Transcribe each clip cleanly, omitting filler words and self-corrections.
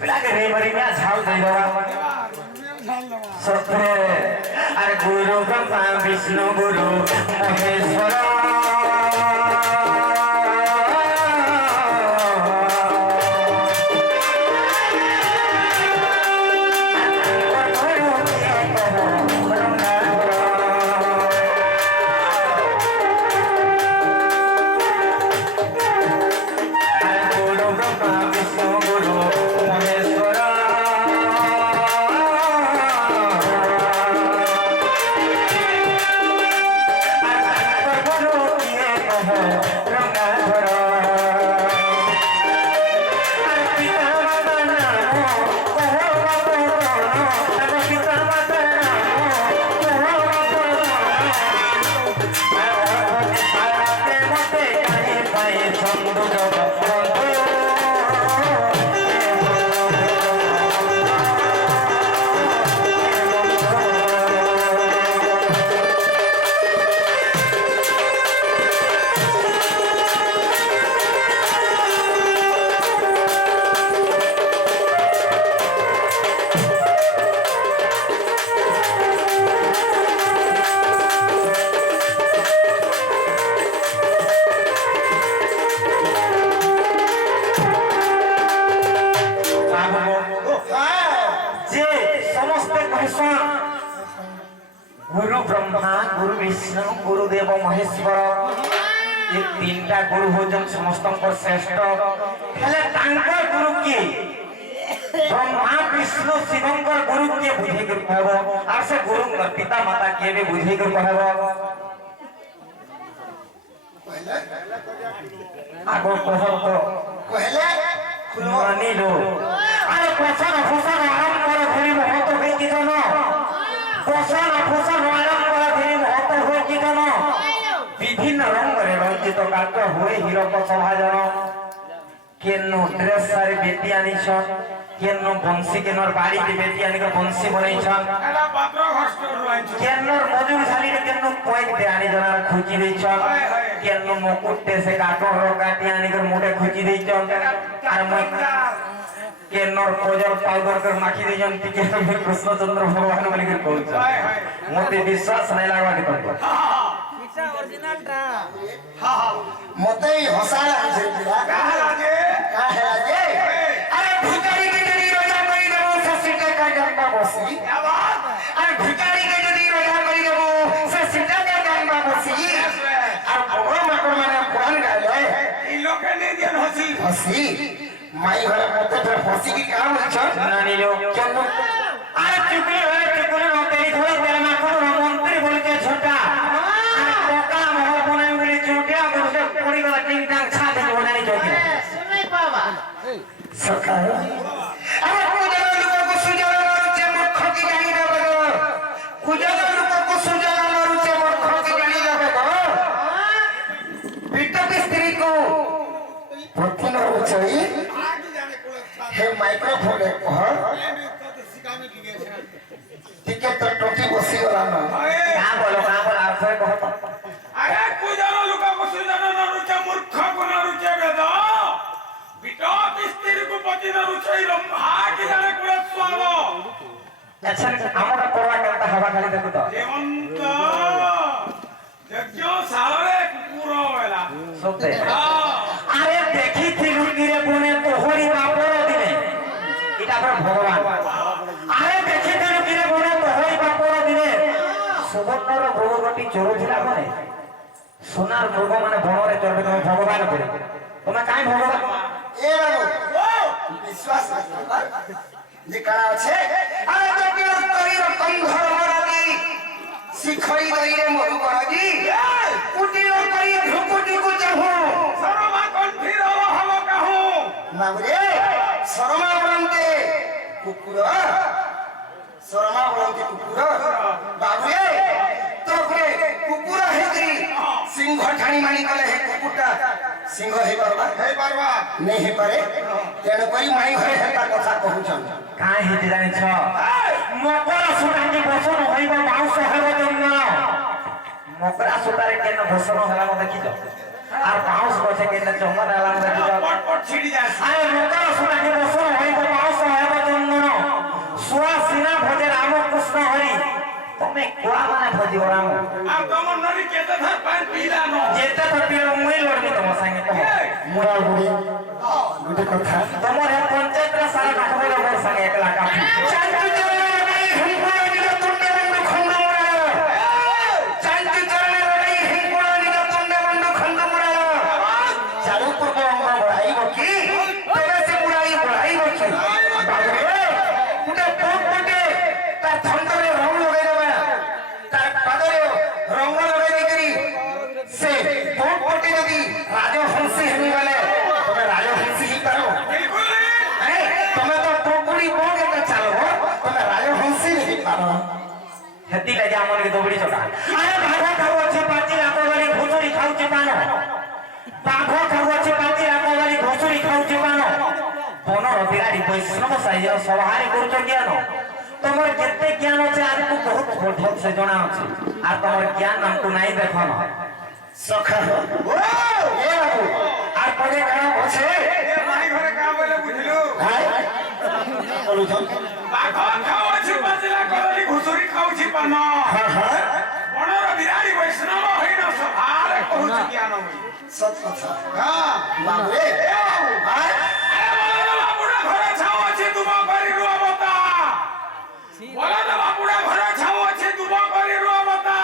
पिला के रे बड़ी में झाल दे दो सत्य अरे गुरु ब्रह्मा विष्णु गुरु महेश्वर गुरु ब्रह्मा गुरु विष्णु गुरुदेव महेश्वर ये तीनटा गुरु होजन समस्त श्रेष्ठ हेले तांकर गुरु की ब्रह्मा विष्णु शिवंकर गुरु के बुझे के कहबो और से गुरु पिता माता के भी बुझे के कहबो आगो कहल तो कहले मानी लो अरे प्रसन्न फुसन आराम कर धरी महत होई कि जनो प्रसन्न फुसन आराम कर धरी महत होई कि जनो विभिन्न रंग रे रंजित काट होई हीरो को सभाजन केनो ड्रेस सारी बेटी आनी छ केनो बंसी केनर बाड़ी के बेटी आनी के बंसी बनाई छ एला पात्र हस्टर रही छ केनर मजूर साली रे केनो पोइक दे आनी जनार खुची देई छ केनो मुकुट से काटो रो काटी आनी के मुठे खुची देई छ आर मैं केनर कोजल पाउडर कर माखी दे जन टिके में कृष्णचंद्र भगवान वाली के कहू छ मोते विश्वास नहीं लागवा के तो इसा ओरिजिनल ता हां मोते हसाला छे का लागे अरे भिखारी के जदी रोजा करी देबो ससिटा का गंगा बसी क्या बात अरे भिखारी के जदी रोजा करी देबो ससिटा का गंगा बसी और बड़ो मकर माने पुराण गाले ई लोके ने दियन हसी माई घरे मोते फिर हसी की काम छ नानी लो चलो अरे चुकले तेरी थोड़ी देर में करो मंत्री बोल के छोटा कोका मोह बनाई बोली चोटिया गुरसे कोड़ी वाला टिंग टांग छा दे बनानी चाहिए सुनै बाबा सरकार अरे कुजल लोग को सुजल मारुचे मूर्ख की जानी देबो कुजल लोग को सुजल मारुचे मूर्ख की जानी देबो पिता की स्त्री को प्रथम उचई हे माइक्रोफोन एक कह टिके तो टोटी बसी गला ना का बोल अर्थ है कह अरे कुजल लोग को सुजल मारुचे मूर्ख को न रुचे बेदा बिटा की स्त्री को पति न रुचे रंभा की जाने कुल स्वालो अच्छा हमरा कोरा करता हवा खाली देखो तो जेवंत देखो सारे कुकुरो वेला सोते अरे देखी थी लुकीरे कोने तोहरी बापर दिने इटा पर भगवान अरे देखी थी लुकीरे कोने तोहरी बापर दिने सुवर्णर भोगटी चोर थिला माने सोनार मृग माने भणरे चोरबे तुम भगवान करे तुम काई भगवान ए बाबू विश्वास जे काना छे अरे जटिल करी रकम घर मरादी शिखरी दईरे मधु करादी कुटिल करी धुकुटी को चाहू शर्मा कंठी रव हम कहू बाबूरे शर्मा बोलते कुकुर शर्मा बोलते कुकुर बाबूरे तो रे कुकुर हेकरी सिंह ठाणी मानी कले हे कुकुटा सिंह हे परवा नहीं हे पारे तेणु करी माई घरे हेता कथा कहूछन काहे हेति जानि छ मकरा सुटाके बसन होइबो माउस हेबो जन्न मकरा सुटारे केन बसन होला म देखि छ আর পাউস বসে কেন চমড়া আলাম দেখি পট পট ছিড়ি যায় আরে মকরা সুটাকে বসন হইবো মাউস তুমি কোয়া মানে ভজি ওরাম আর তোমার নরি কেতে থাক পান পিলা ন যেতে তো পিলো মুই লড়বি তোমার সঙ্গে তো মুরা বুড়ি গুটে কথা তোমার হে পঞ্চায়েত রা সারা কাঠবে মোর সঙ্গে একলা কাম চালু চলে নাই হিংকুড়া নিজ তুন্ডে বন্ধ খন্ড মোরা চালু চলে নাই হিংকুড়া নিজ তুন্ডে বন্ধ খন্ড মোরা চালু করব আমরা বড়াইব কি তোরা সে বড়াইব কি বাবরে গুটে পোট পোটে তার থন্তরে রং লগাই দেবে তার পাদরে রং লগাই দেই সে পোট পোটে যদি রাজহংসী হেবি বলে তুমি রাজহংসী হি পারো বিলকুল তুমি তো পুকুরি বগ এটা চালো তুমি রাজহংসী হি পারো হেতি লাগে আমনকে দবড়ি চকা আরে বাঘ খাও আছে পাঁচি লাখ বাড়ি ঘুষুরি খাউছে পান বাঘ খাও আছে পাঁচি লাখ বাড়ি ঘুষুরি খাউছে পান বনর বিরাড়ি বৈষ্ণব সাইজর সভারে করছো জ্ঞান তোমার কেতে জ্ঞান আছে আর কো বহুত ভোট সে জনা আছে আর তোমার জ্ঞান আমকো নাই দেখো না সখা ও এ বাবু আর পরে কাম আছে এ মাই ঘরে কাম বলে বুঝলু হাই বলু তো বাঘ খাও আছে পাঁচলা করলি ঘুষুরি খাউছি পান হ্যাঁ হ্যাঁ বনর বিরাড়ি বৈষ্ণব হইন সভারে কহুছি জ্ঞান হই সত কথা হ্যাঁ বাবু রে এ বাবু আরে বলদ বাপুড়া ঘরে ছাও আছে তুমা করি রুয়াবতা বলদ বাপুড়া ঘরে ছাও আছে তুমা করি রুয়াবতা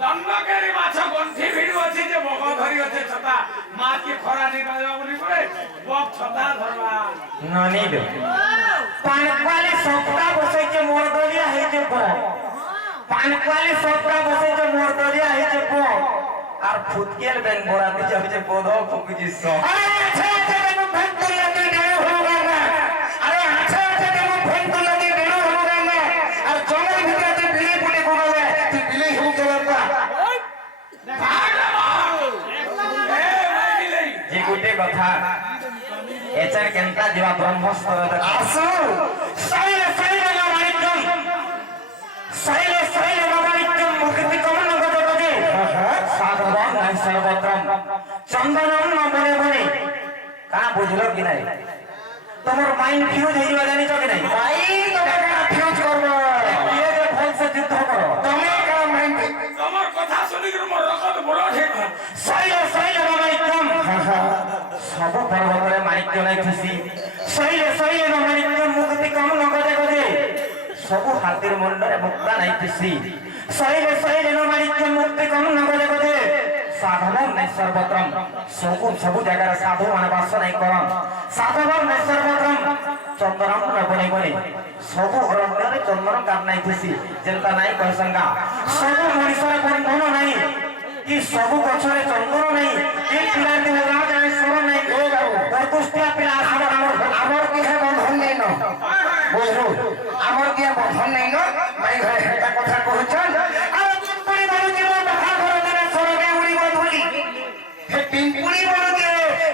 দণ্ডকারী মাছ গন্ঠি ভিড়ু আছে যে বগ ধরি আছে ছতা মা কি খরা নেই পাইবা বলি করে বগ ছতা ধরবা ননি দে পানকালি সপ্তাহ বসে যে মোর দলিয়া হইছে পো পানকালি সপ্তাহ বসে যে মোর দলিয়া হইছে পো আর ফুটকেল বেন বড়াতে যাবে যে বোধ ফুকুজি স আরে আচ্ছা আচ্ছা কেন ভক্ত লাগি দেও হোগা না আরে আচ্ছা আচ্ছা কেন ভক্ত লাগি দেও হোগা না আর জঙ্গল ভিতরে যে বিলি পুলি গুড়লে তুই বিলি হু চলবা যে গোটে কথা এচার কেনটা ଯିବା ব্রহ্মস্তর আসু সাইলে সাইলে না মানিকম সাইলে সাইলে না মানিকম মুক্তি কমন গজে গজে সাধবন নাই সর্বত্রম চন্দনম না বনে বনে কা বুঝলো কি নাই তোমার মাইন্ড ফিউজ হইবা জানিছ কি নাই মাইন্ড তোমরা ফিউজ করবো ये যে ফল সে যুদ্ধ করো তুমি কা মাইন্ড তোমার কথা শুনি কি মোর রকত বড় ঠিক সাইলে সাইলে না মানিকম সব পর্বতরে মানিক্য নাই খুশি সইলে সইলে না মানিক্য মুক্তি কম নগদে গদে সব হাতের মন্ডরে মুক্তা নাই খুশি সইলে সইলে না মানিক্য মুক্তি কম নগদে গদে সাধব নাই সর্বত্রম সব জায়গায় সাধু মানে বাস নাই করম সাধব নাই সর্বত্রম চন্দনম না বনে বনে সব অরণ্যরে চন্দন কাট নাই খুশি যেটা নাই কয়সঙ্গা সব মনিষরে বন্ধন নাই কি সব গছরে চন্দন নাই এই পিলাতে লাগা যায় সর নাই ও বাবু বরকুষ্টিয়া পিলা আমার কি হে বন্ধন নাই ন বুঝলু আমার কি বন্ধন নাই ন মাই ঘরে এটা কথা কহুছন আর পিম্পুড়ি বলুছি মোর বিহা ঘর দিনে সরগে উড়িব ধুলি হে পিম্পুড়ি বলুছি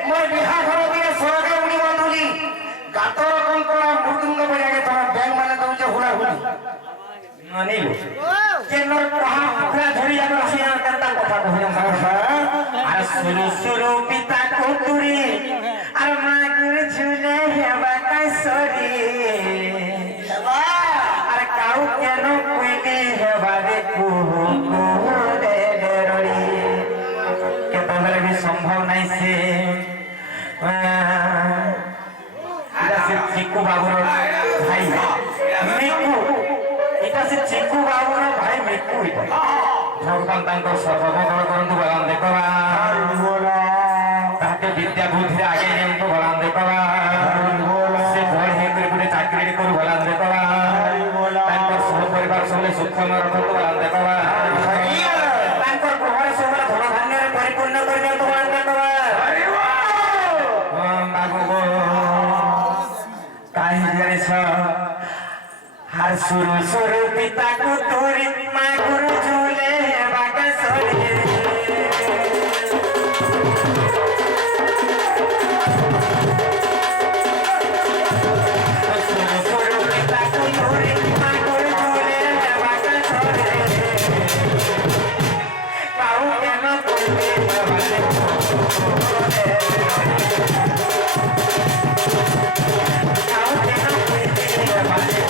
মোর বিহা ঘর দিনে সরগে উড়িব ধুলি গাত রকম করা মৃদুঙ্গ বজাগে তোমার ব্যাং মানে দউছে হুলা হুলি অনিল কেন কহা পুরা ধরি যাবে আসিয়া কেনটা কথা কহিলাম আর সুরু সুরু পিতা কুতুরি আর মাগুর ঝুলে হেবা কাইসরি আর কাউ কেন কইলি হেবা রে কুহু কুহু রে রড়ি কেতবেলে भी সম্ভব নাই সে এটা সে চিকু বাবুর ভাই মিকু এটা সে চিকু বাবুর ভাই মিকু এটা ভগবান তাঙ্কর সর্বমঙ্গল করন্তু বলান দেখবা তাকে বিদ্যা বুদ্ধিরে আগে নিয়ন্তু বলান দেখবা সে বড় হে করে গুটে চাকরি কରୁ বলান দেখবা তাঙ্কর সহ পরিবার সঙ্গে সুখময় রখন্তু বলান দেখবা তাঙ্কর গৃহরে সবলে ধন ধান্যরে পরিপূর্ণ করে দিয়ন্তু বলান দেখবা বাবু গো কাহি জানিছ আর সুরু সুরু পিতা কুতুরি মা গুরু ঝুলে বাকা সরি সুরু সুরু পিতা কুতুরি মা গুরু ঝুলে বাকা সরি কাউ কেন কইবে বালে কাউ কেন কইবে বালে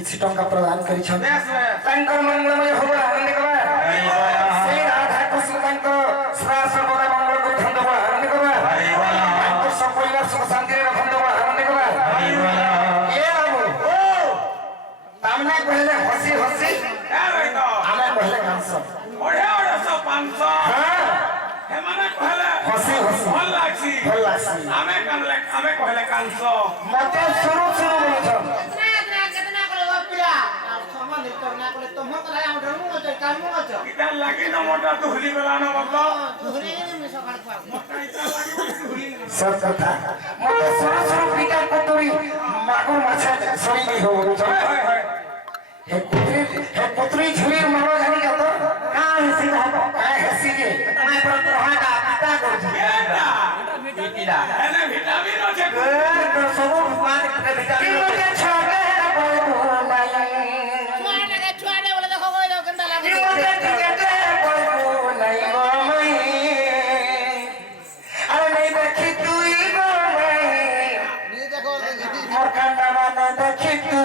କିଛି ଟଙ୍କା ପ୍ରଦାନ କରିଛନ୍ତି ବେଶ ବେଶ ତାଙ୍କର ମଙ୍ଗଳମୟ ହବ ଆନନ୍ଦ କବା ସେଇ ରାଧା କୃଷ୍ଣ ତାଙ୍କ ସଦା ସର୍ବଦା ମଙ୍ଗଳ କରୁଥାନ୍ତ ବଳ ଆନନ୍ଦ କବା ତାଙ୍କ ସପରିବାର ସୁଖ ଶାନ୍ତିରେ ରଖନ୍ତ ବଳ ଆନନ୍ଦ କବା ଏ ବାବୁ ତାମନା କହିଲେ ହସି ହସି ଏ ରହିତ ଆମେ କହିଲେ କାଂସ ବଢିଆ ବଢିଆ ସବୁ 500 ହେମାନେ କହିଲେ ହସି ହସି ଭଲ ଲାଗୁଛି ଭଲ ଲାଗ୍ସି ଆମେ କହିଲେ କାଂସ ମତେ ଶୁଣୁ ଶୁଣୁ ବୋଲୁଛ कितना करे वो पिला समान करना करे तुम को लाया उधर मुंह तो काम मुंह तो ଇଟା ଲାଗି ନ ମୋଟା ଦୁହଲି ବେଲାନ ବଦଲ दूसरे ने मिस कर पा ମୋଟା ଇଟା ଲାଗି ଦୁହଲି ସତ କଥା ମତେ ଶୁଣୁ ଶୁଣୁ ପିକା କତୁରୀ ମାଗୁର ମାଛ ଶୋଇ ନେଇ ହବ ବୋଲୁଛ हे पुत्री झुली मारो जानी का तो का हसी का का हसी के मैं पर रहाटा पिता को ଏଟା पिता ଏନେ ଭିଟାମିନ ଅଛି तो सब बात विटामिन के छोटे बोल नहीं छुआ ने बोले देखो कोई लोग कंदा कि लगे मुझे टिकटे बोल नहीं गो मैं अरे नहीं देखी तू ही गो मैं नहीं देखो मोर कांदा माने देखी तू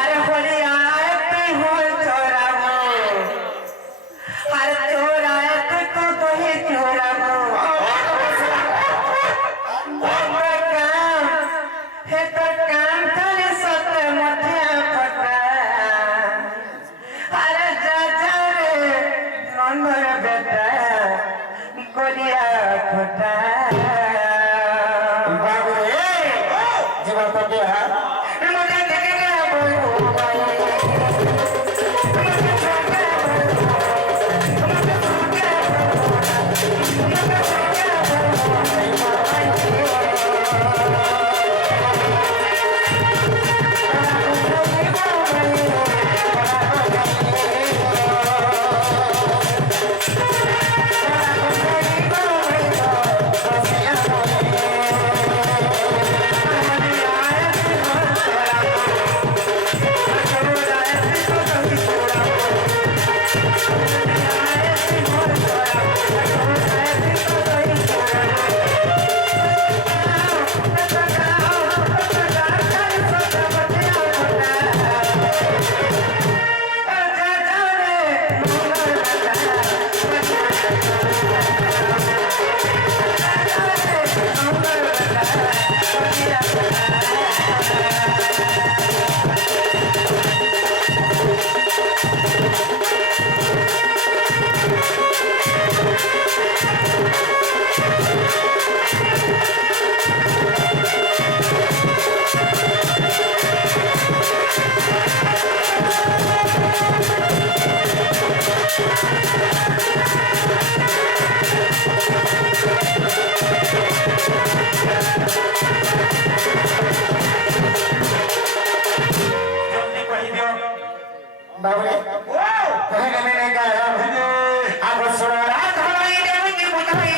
अरे बोलिया पे हो चोरावो अरे चोराया तो ही चोरावो हे तो काम चले सत मध्य फटा अरे जा जा रे नंदर बेटा गोलिया खोटा बाबू रे जीवन तो क्या मुझे देखेगा बोल भाई बाबू रे कहने मैंने कहा अब सुना धोई देंगे बुझाई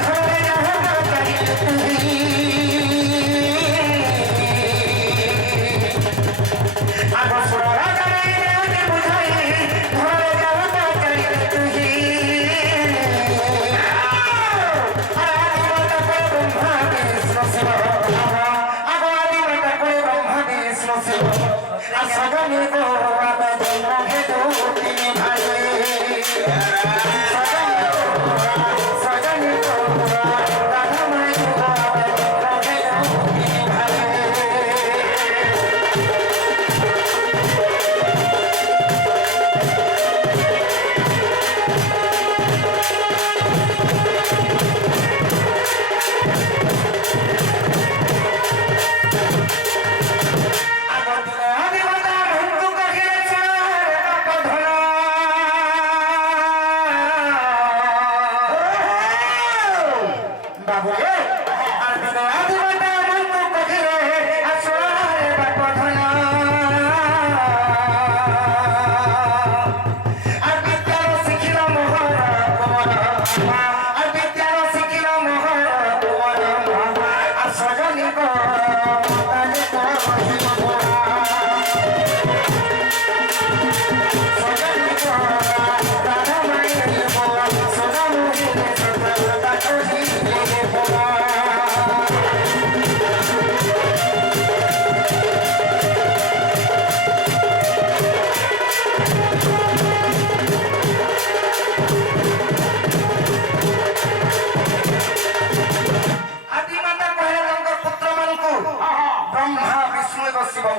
धोई रहा करी अब सुना धोई देंगे बुझाई धोई रहा करी सगनी को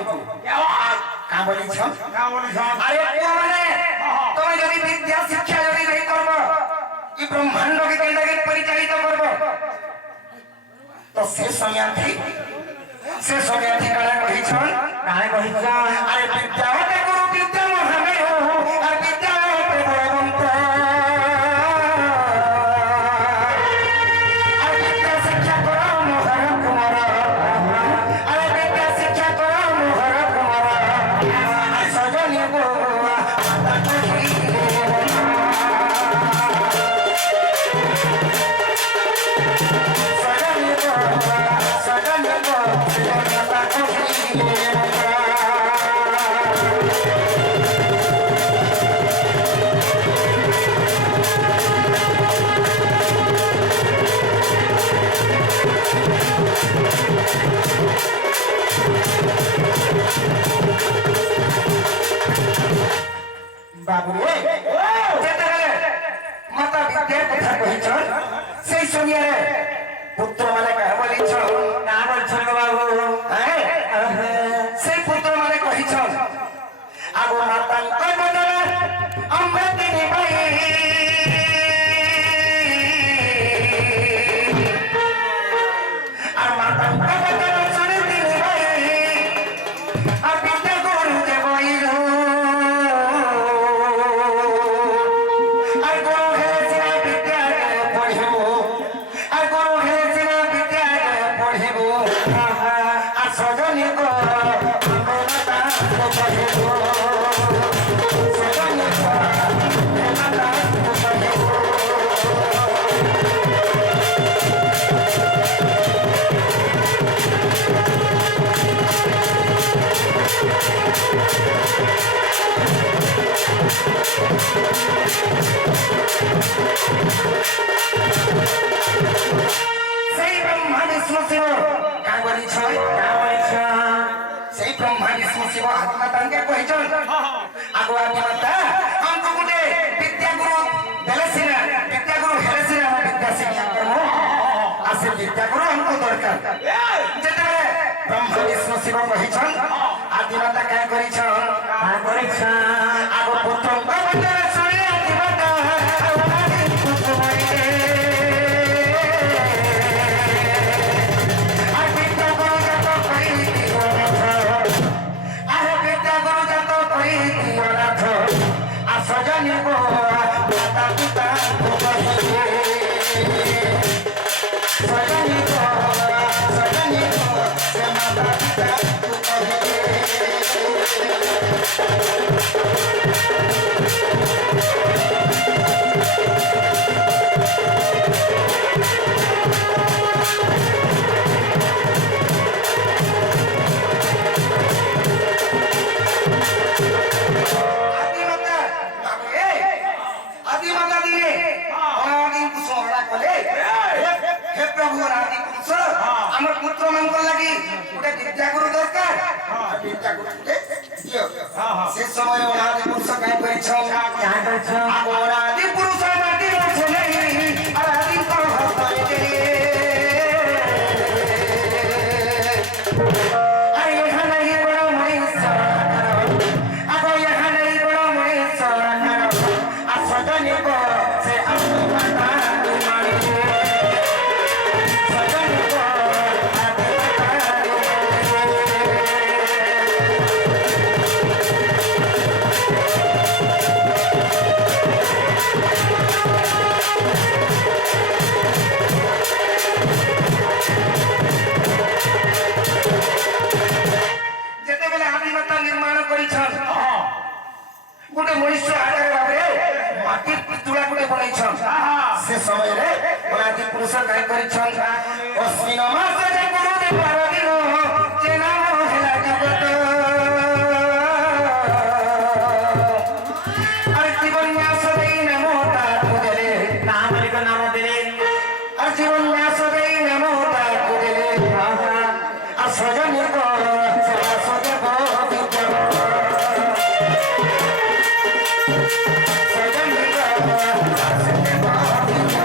কইতে কেমন কা বলিছ না বলিস আরে পুয়া মানে তুমি যদি বিদ্যা শিক্ষা যদি नहीं করব এই ব্রহ্মাণ্ড কে কেন্দ্রে পরিচালিত করব তো সে সময়াথি কালে কইছ কানে কহিছ আরে বিদ্যা হতে গুরু বিদ্যা মহামে আর বিদ্যা হতে বড়বন্ত আর বিদ্যা শিক্ষা করো মোহর কুমার আরে বিদ্যা শিক্ষা করো মোহর কুমার আর সজনী গো মাতা কহি সজনী গো মাতা কহি বাবু রে যেতেবেলে মাতা বিদ্যার কথা কহিছ সেই সময়ে পুত্র মানে কাহ বলিছ না বলছ গো বাবু সেই পুত্র মানে কহিছ আগো মাতাঙ্ক বদলে আমরা তিনি ভাই আর মাতাঙ্ক বদলে শুনে তিনি ভাই আর বিদ্যা গুরু যে বইল আর গুরু হেসিনা বিদ্যা পড়িব আর গুরু হেসিনা বিদ্যা পড়িব আর সজনী গো মাতা পড়িব সজনী গো মাতা পড়িব সেই ব্রহ্মা বিষ্ণু শিব কা বলিছ না বলছ সেই ব্রহ্মা বিষ্ণু শিব আদিমাতাকে কহিছন আগো আদিমাতা আমকো গুটে বিদ্যাগুরু দেলেছিনা বিদ্যাগুরু হেলেছিনা আমি বিদ্যা শিক্ষা করবো আসে বিদ্যাগুরু আমকো দরকার যেতেবেলে ব্রহ্মা বিষ্ণু শিব কহিছন আদিমাতা কা করিছন না করিছ আগো পুত্র বাবা শুনে আদিমাতা আমাদের পুত্র মাইরে আর বিদ্যা গুরু যত কই দিও নাথ আরে বিদ্যা গুরু যত কই দিও নাথ আর সজনী গো মাতা পিতা কহিবে সজনী গো সে মাতা পিতা কহিবে আদিমাতা বাবু আদিমাতা দিনে অনাদিন কুসুমরা কলে হে প্রভু আদি পুরুষ আমার পুত্র মঙ্গল লাগি গোটে বিদ্যাগুরু দরকার বিদ্যাগুরু সে সময় অনাদি পুরুষ কাই করিছ না করছ অনাদি পুরুষ মাটি আছে নাই আদি কর হইতে আরে এখানে বড় মহিষ আগো এখানে বড় মহিষ আর সজনী গো সে আদিমাতা মারি সজনী গো যেতেবেলে আদিমাতা নির্মাণ করিছন গোটে মনুষ্য আকারে ভাবে মাটির পিতুলা গোটে বনাইছন সে সমୟରେ অনাদি পুরুষ কাই করিছন অশ্বিন মাসে গুরুদেব পারদিন যে নাম হেলা জগত আর জীবন ন্যাস দেই নাম তাকু দেলে না বলিক নাম দিলে আর জীবন ন্যাস দেই নাম তাকু দেলে আর সজনী গো সে বাসুদেব বিদ্যা সজনী গো বাসুদেব বিদ্যা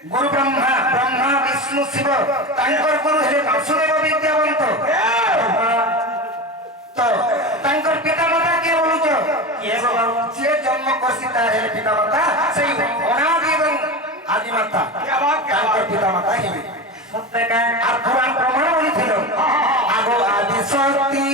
ଗୁରୁ ବ୍ରହ୍ମା ବିଷ୍ଣୁ ଶିବ ତାଙ୍କର ଗୁରୁ ହେଲେ ବାସୁଦେବ ବିଦ୍ୟାବନ୍ତ ତ ତାଙ୍କର ପିତାମାତା କିଏ ବୋଲୁଛ ଯିଏ ଜନ୍ମ କରିଛି ତାର ହେଲେ ପିତାମାତା ସେଇ ଅନାଦି ଏବଂ ଆଦିମାତା ତାଙ୍କର ପିତାମାତା ହେଲେ আর পুরাণ প্রমাণ বলেছিল আগো আদি শক্তি